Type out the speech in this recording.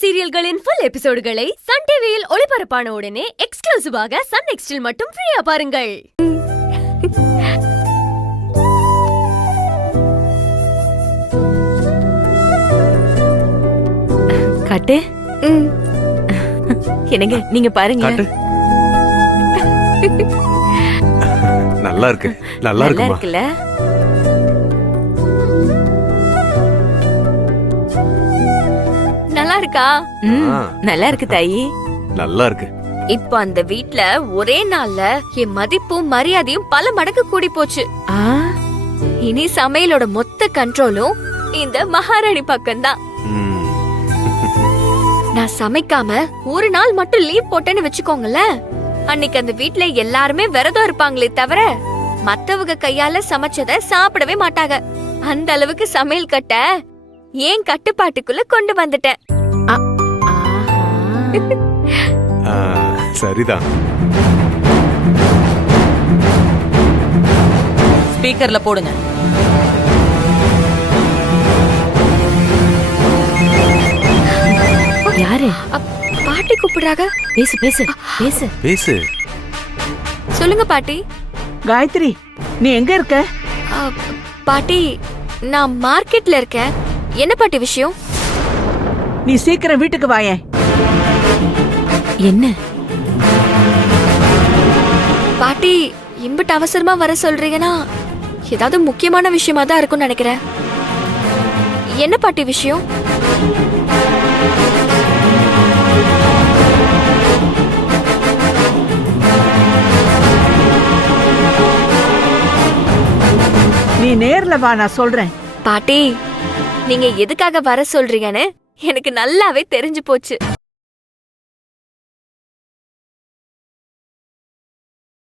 சீரியல்களின் full எபிசோடுகளை Sun டிவியில் ஒளிபரப்பான உடனே எக்ஸ்க்ளூசிவாக சன் நெக்ஸ்டில் மட்டும் ஃப்ரீயா பாருங்கள். காட்டு. என்னங்க நீங்க பாருங்க. நல்லா இருக்கு. நல்லா இருக்குல்ல? நல்லா இருக்கா? நல்லா இருக்கு தாயி. நல்லா இருக்கு. இப்ப அந்த வீட்ல ஒரே நாள்ல என் மதிப்பும் மரியாதையும் பல மடங்கு கூடி போச்சு. இனி சமையலோட மொத்த கண்ட்ரோலும் இந்த மகாராணி பக்கம்தான். நான் சமைக்காம ஒரு நாள் மட்டும் லீவ் போட்டேன்னு வச்சுக்கோங்களேன், அன்னைக்கு அந்த வீட்ல எல்லாருமே விரதம் இருப்பாங்களே தவிர மத்தவங்க கையால சமைச்சத சாப்பிடவே மாட்டாங்க. அந்த அளவுக்கு சமையல் கட்ட ஏன் கட்டுப்பாட்டுக்குள்ள கொண்டு வந்துட்டேன். சரிதான். ஸ்பீக்கர்ல போடுங்க. யாரு? பாட்டி கூப்பிடுறாங்க. பேசு பேசு பேசு பேசு. சொல்லுங்க பாட்டி. காயத்ரி, நீ எங்க இருக்க? பாட்டி, நான் மார்க்கெட்ல இருக்கேன். என்ன பாட்டி விஷயம்? நீ சீக்கிரம் வீட்டுக்கு வாயேன். என்ன பாட்டி, இம்பிட்டு அவசரமா வர சொல்றீங்கன்னா ஏதாவது முக்கியமான விஷயமா தான் இருக்கும்னு நினைக்கிறேன். என்ன பாட்டி விஷயம்? நீ நேர்ல வா, நான் சொல்றேன். பாட்டி, நீங்க எதுக்காக வர சொல்றீங்கன்னு எனக்கு நல்லாவே தெரிஞ்சு போச்சு.